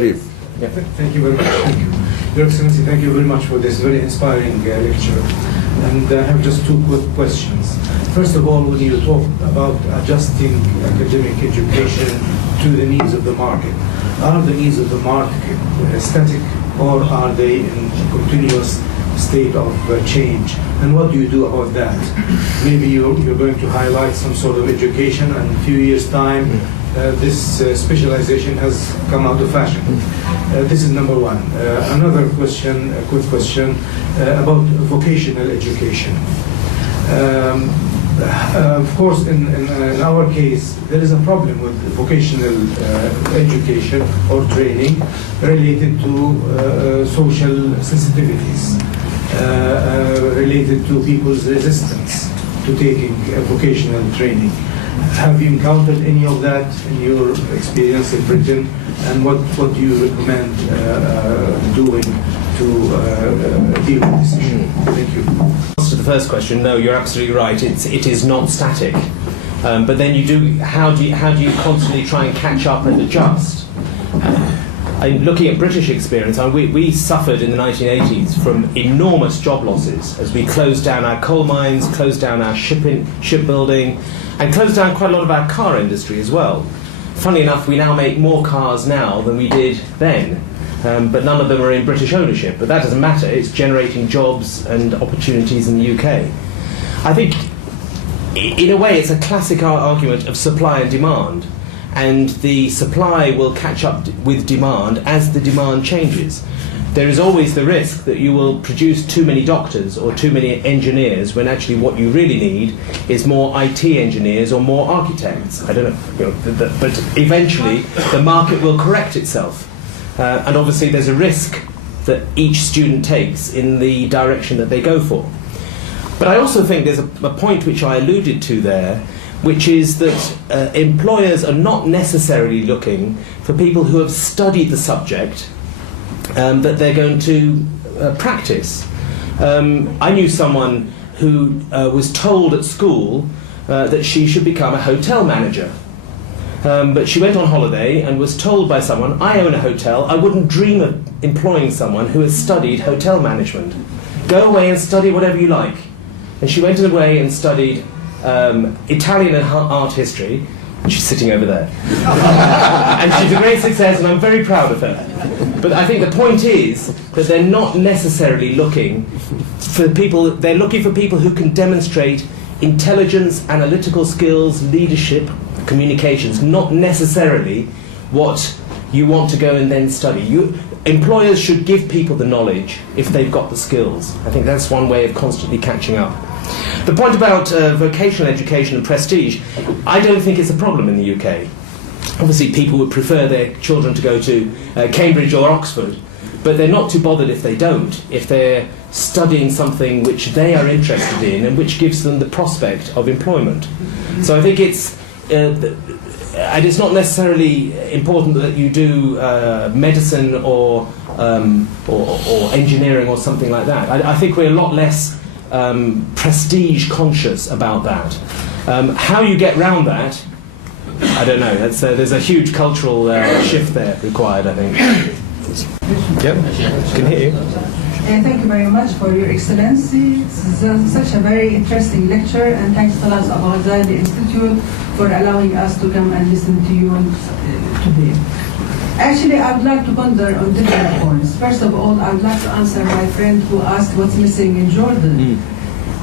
Yeah, thank you very much. Thank you. Your Excellency, thank you very much for this very inspiring lecture. And I have just two quick questions. First of all, when you talk about adjusting academic education to the needs of the market, are the needs of the market static or are they in a continuous state of change? And what do you do about that? Maybe you're going to highlight some sort of education and in a few years' time this specialization has come out of fashion. This is number one. Another question, a quick question, about vocational education. Of course, in our case, there is a problem with vocational education or training related to social sensitivities, related to people's resistance to taking vocational training. Have you encountered any of that in your experience in Britain, and what do you recommend doing to deal with this issue? Thank you. To the first question, no, you're absolutely right. It is not static, but then you do. How do you constantly try and catch up and adjust? Looking at British experience, we suffered in the 1980s from enormous job losses as we closed down our coal mines, closed down our shipbuilding, and closed down quite a lot of our car industry as well. Funnily enough, we now make more cars now than we did then, but none of them are in British ownership. But that doesn't matter. It's generating jobs and opportunities in the UK. I think, in a way, it's a classic argument of supply and demand. And the supply will catch up with demand as the demand changes. There is always the risk that you will produce too many doctors or too many engineers when actually what you really need is more IT engineers or more architects. I don't know, but eventually the market will correct itself. And obviously there's a risk that each student takes in the direction that they go for. But I also think there's a point which I alluded to there, which is that employers are not necessarily looking for people who have studied the subject that they're going to practice. I knew someone who was told at school that she should become a hotel manager. But she went on holiday and was told by someone, I own a hotel, I wouldn't dream of employing someone who has studied hotel management. Go away and study whatever you like. And she went away and studied Italian and art history, and she's sitting over there. And she's a great success, and I'm very proud of her. But I think the point is that they're not necessarily looking for people, they're looking for people who can demonstrate intelligence, analytical skills, leadership, communications, not necessarily what you want to go and then study. Employers should give people the knowledge if they've got the skills. I think that's one way of constantly catching up. The point about vocational education and prestige, I don't think it's a problem in the UK. Obviously people would prefer their children to go to Cambridge or Oxford, but they're not too bothered if they don't, if they're studying something which they are interested in and which gives them the prospect of employment. So I think and it's not necessarily important that you do medicine or engineering or something like that. I think we're a lot less prestige conscious about that. How you get round that, I don't know. There's a huge cultural shift there required, I think. Yep, can hear you. Thank you very much for your excellency. It's such a very interesting lecture, and thanks to Talal Abu-Ghazaleh Institute for allowing us to come and listen to you today. Actually, I would like to ponder on different points. First of all, I would like to answer my friend who asked what's missing in Jordan.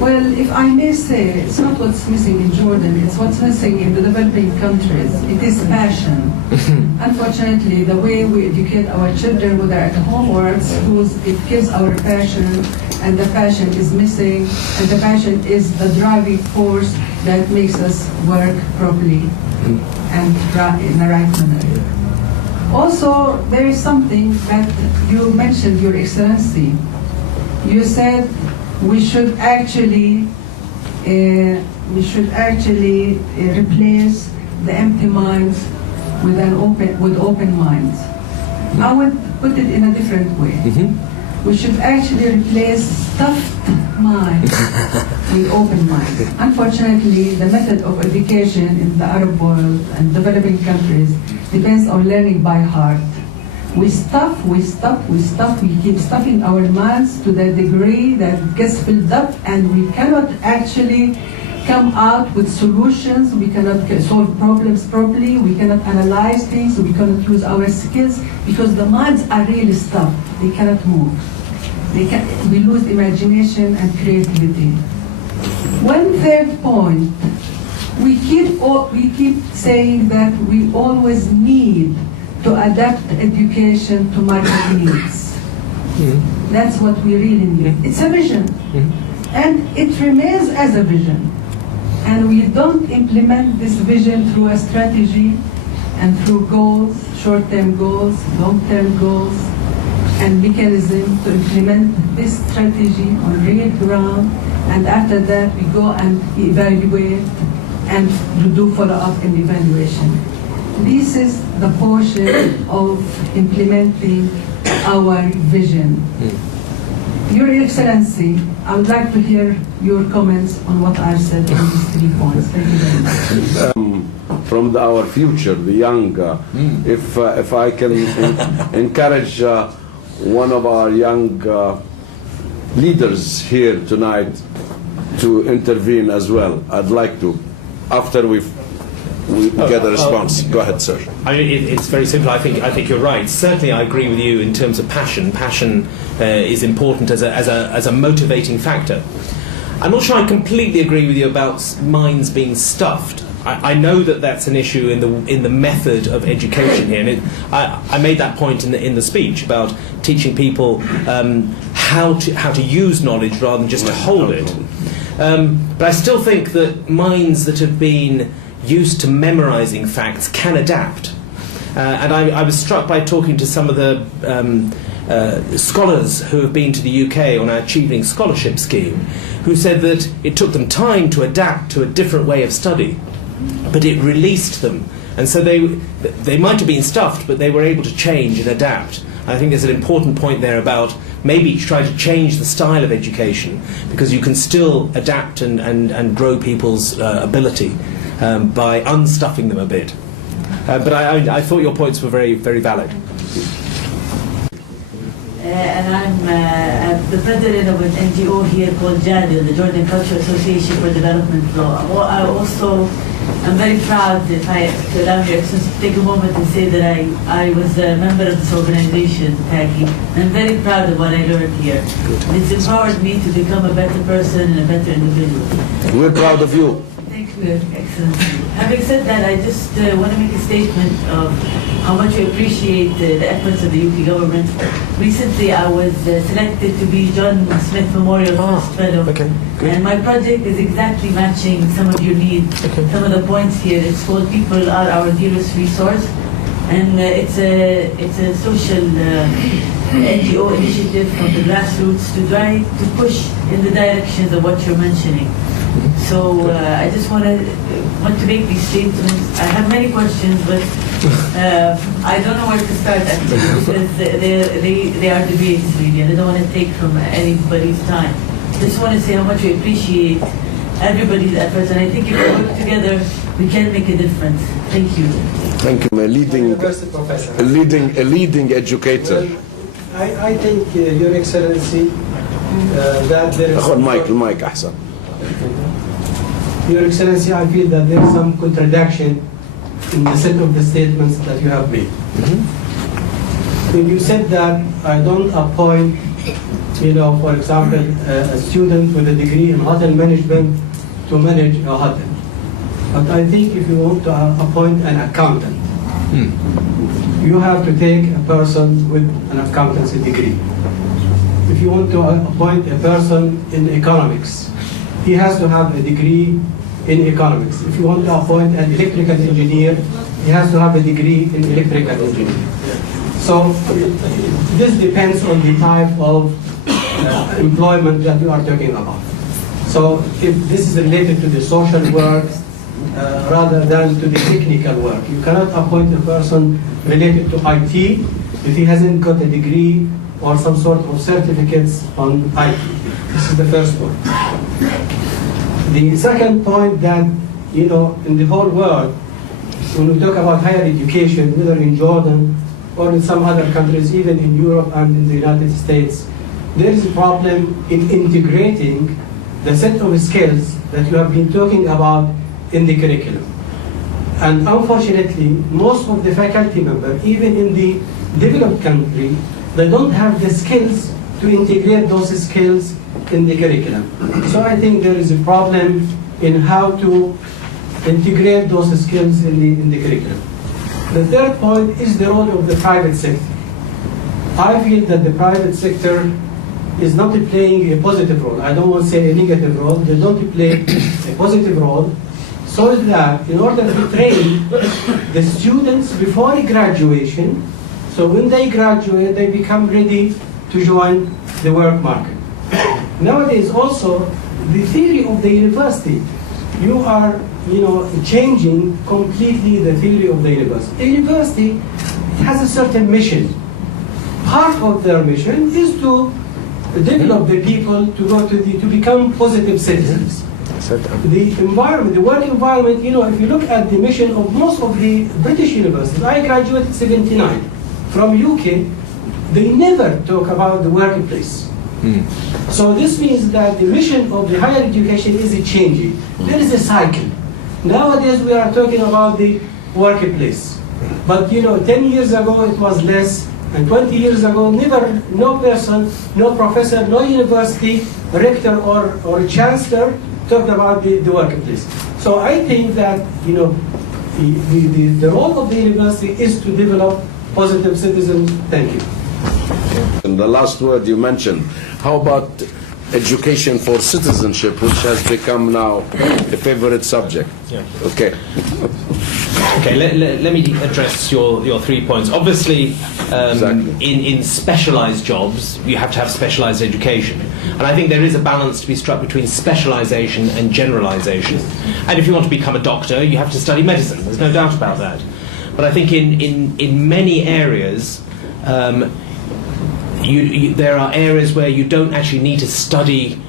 Well, if I may say, it's not what's missing in Jordan, it's what's missing in the developing countries. It is passion. Unfortunately, the way we educate our children, whether at home or at schools, it kills our passion, and the passion is missing, and the passion is the driving force that makes us work properly and in the right manner. Also, there is something that you mentioned, Your Excellency. You said we should actually replace the empty minds with open minds. I would put it in a different way. We should actually replace stuffed minds with open minds. Unfortunately, the method of education in the Arab world and developing countries depends on learning by heart. We keep stuffing our minds to the degree that it gets filled up, and we cannot actually come out with solutions. We cannot solve problems properly. We cannot analyze things. We cannot use our skills because the minds are really stuffed. They cannot move. We lose imagination and creativity. One third point, we keep saying that we always need to adapt education to market needs. Mm-hmm. That's what we really need. Mm-hmm. It's a vision. Mm-hmm. And it remains as a vision. And we don't implement this vision through a strategy and through goals, short-term goals, long-term goals, and mechanisms to implement this strategy on real ground. And after that, we go and evaluate and do follow-up and evaluation. This is the portion of implementing our vision. Your Excellency, I would like to hear your comments on what I've said on these 3 points. Thank you very much. From our future, the young, if I can encourage one of our young leaders here tonight to intervene as well, I'd like to, after we get a response. Go ahead, sir. I mean, it's very simple. I think you're right. Certainly, I agree with you in terms of passion. Passion is important as a motivating factor. I'm not sure I completely agree with you about minds being stuffed. I know that that's an issue in the method of education here, and I made that point in the speech about teaching people how to use knowledge rather than just to hold it. But I still think that minds that have been used to memorizing facts can adapt. And I was struck by talking to some of the scholars who have been to the UK on our Achieving Scholarship scheme, who said that it took them time to adapt to a different way of study, but it released them. And so they might have been stuffed, but they were able to change and adapt. And I think there's an important point there about maybe try to change the style of education, because you can still adapt and grow people's ability by unstuffing them a bit. But I thought your points were very, very valid. And I'm the president of an NGO here called JADIL, the Jordan Cultural Association for Development Law. I'm very proud, if I to allow me to take a moment and say that I was a member of this organization, TAGI. I'm very proud of what I learned here. It's empowered me to become a better person and a better individual. We're proud of you. Thank you, Excellency. Having said that, I just want to make a statement of how much we appreciate the efforts of the UK government. Recently, I was selected to be John Smith Memorial Trust Fellow. Okay, and my project is exactly matching some of your needs, some of the points here. It's called People Are Our Dearest Resource. And it's a social NGO initiative from the grassroots to try to push in the directions of what you're mentioning. So I just want to make these statements. I have many questions, but I don't know where to start actually, because they are debates really, and I don't want to take from anybody's time. Just want to say how much we appreciate everybody's efforts, and I think if we work together, we can make a difference. Thank you. Thank you. A leading educator. I think, Your Excellency, that there is... المايك أحسن. Your Excellency, I feel that there is some contradiction in the set of the statements that you have made. When you said that I don't appoint, for example, a student with a degree in hotel management to manage a hotel. But I think if you want to appoint an accountant, you have to take a person with an accountancy degree. If you want to appoint a person in economics, he has to have a degree in economics. If you want to appoint an electrical engineer, he has to have a degree in electrical engineering. So this depends on the type of employment that you are talking about. So if this is related to the social work rather than to the technical work, you cannot appoint a person related to IT if he hasn't got a degree or some sort of certificates on IT. This is the first point. The second point that, in the whole world, when we talk about higher education, whether in Jordan or in some other countries, even in Europe and in the United States, there is a problem in integrating the set of skills that you have been talking about in the curriculum. And unfortunately, most of the faculty members, even in the developed country, they don't have the skills to integrate those skills in the curriculum. So I think there is a problem in how to integrate those skills in the curriculum. The third point is the role of the private sector. I feel that the private sector is not playing a positive role. I don't want to say a negative role. They don't play a positive role, so that in order to train the students before graduation, so when they graduate, they become ready to join the work market. Nowadays also, the theory of the university, you are changing completely the theory of the university. A university has a certain mission. Part of their mission is to develop the people to become positive citizens. The environment, the work environment, if you look at the mission of most of the British universities, I graduated in '79 from UK, they never talk about the workplace. So this means that the mission of the higher education is changing. There is a cycle. Nowadays we are talking about the workplace. But 10 years ago it was less, and 20 years ago no person, no professor, no university rector or chancellor talked about the workplace. So I think that the role of the university is to develop positive citizens. Thank you. And the last word you mentioned, how about education for citizenship, which has become now a favorite subject? Yeah. Okay. Okay, let me address your 3 points. Obviously, Exactly. in specialized jobs, you have to have specialized education. And I think there is a balance to be struck between specialization and generalization. And if you want to become a doctor, you have to study medicine. There's no doubt about that. But I think in many areas, there are areas where you don't actually need to study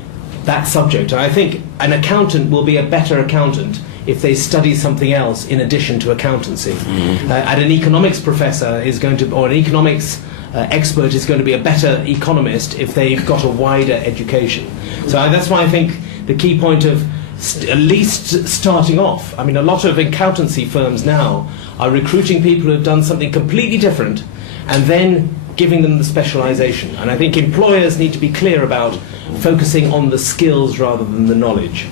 that subject. And I think an accountant will be a better accountant if they study something else in addition to accountancy. And an economics professor is going to, or an economics expert is going to be a better economist if they've got a wider education. So that's why I think the key point of at least starting off, I mean, a lot of accountancy firms now are recruiting people who have done something completely different and then giving them the specialization. And I think employers need to be clear about focusing on the skills rather than the knowledge.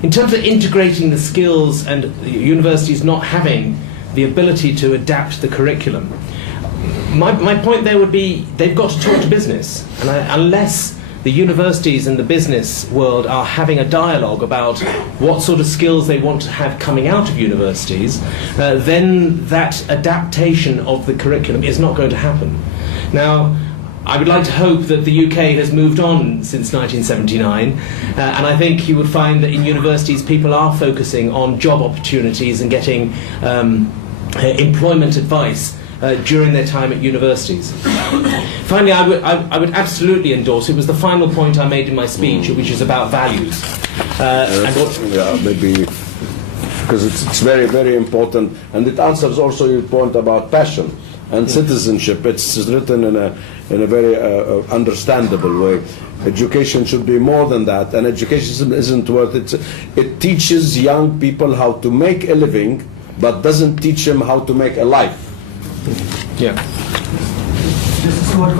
In terms of integrating the skills and universities not having the ability to adapt the curriculum, my point there would be they've got to talk to business. And unless the universities and the business world are having a dialogue about what sort of skills they want to have coming out of universities, then that adaptation of the curriculum is not going to happen. Now, I would like to hope that the UK has moved on since 1979, and I think you would find that in universities people are focusing on job opportunities and getting employment advice during their time at universities. Finally, I would absolutely endorse, it was the final point I made in my speech, which is about values. Maybe because it's very, very important, and it answers also your point about passion and citizenship. It's written in a very understandable way. Education should be more than that, and education isn't worth it. It teaches young people how to make a living, but doesn't teach them how to make a life. Yeah. This is what